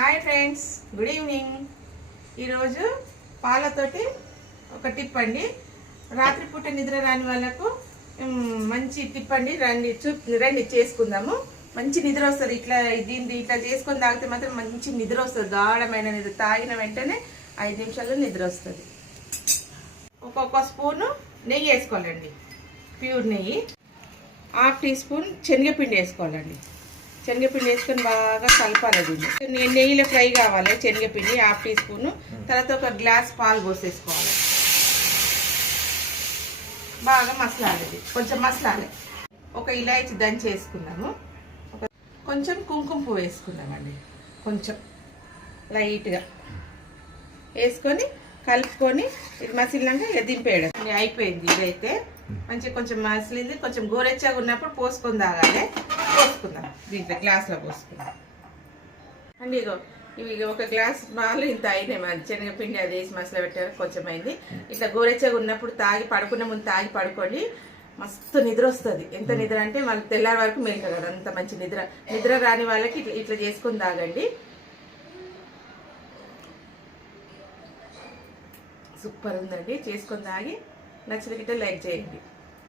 Hi friends, good evening. ఈరోజు పాలతోటి ఒక tip అండి. రాత్రిపూట నిద్ర రాని వాళ్ళకు మంచి టిప్ అండి. రండి చేసుకుందాము. మంచి నిద్ర వస్తుంది. దీన్ని ఇట్లా చేసుకొని తాగితే మాత్రం మంచి నిద్ర వస్తుంది. గాఢమైన నిద్ర. తాగిన వెంటనే 5 నిమిషాల్లో నిద్ర వస్తుంది. ఒక్కొక్క స్పూను నెయ్యి వేసుకోవాలండి. ప్యూర్ నెయ్యి. 1/2 టీ స్పూన్ శనగపిండి వేసుకోవాలండి. శనగపిండి వేసుకొని బాగా కలపాలి. దీన్ని నెయ్యిలో ఫ్రై కావాలి. శనగపిండి 1/2 టీ స్పూను. తర్వాత ఒక గ్లాస్ పాలు పోసేసుకోవాలి. బాగా మసలాలి. కొంచెం మసలాలి. ఒక ఇలాచి దంచి వేసుకున్నాము. కొంచెం కుంకుమ పువ్వు వేసుకున్నామండి. కొంచెం లైట్గా వేసుకొని కలుపుకొని ఇది మసిలినాక దింపేయడం అయిపోయింది. ఇదైతే మంచిగా కొంచెం మసిలింది. కొంచెం గోరెచ్చగా ఉన్నప్పుడు పోసుకొని తాగాలి. పోసుకుందాం. దీంట్లో గ్లాస్లో పోసుకుందాం అండి. ఇవి ఒక గ్లాస్ పాలు ఇంత అయినాయి. మన శనగపిండి అది వేసి మసాలా పెట్టారు. కొంచెం అయింది. ఇట్లా గోరెచ్చగా ఉన్నప్పుడు తాగి పడుకునే ముందు తాగి పడుకోండి. మస్తు నిద్ర వస్తుంది. ఎంత నిద్ర అంటే మళ్ళీ తెల్లారి వరకు మేలుక కదా. అంత మంచి నిద్ర రాని వాళ్ళకి ఇట్లా చేసుకొని తాగండి. సూపర్ ఉందండి. చేసుకొని తాగి నచ్చిన గిట్ట లైక్ చేయండి.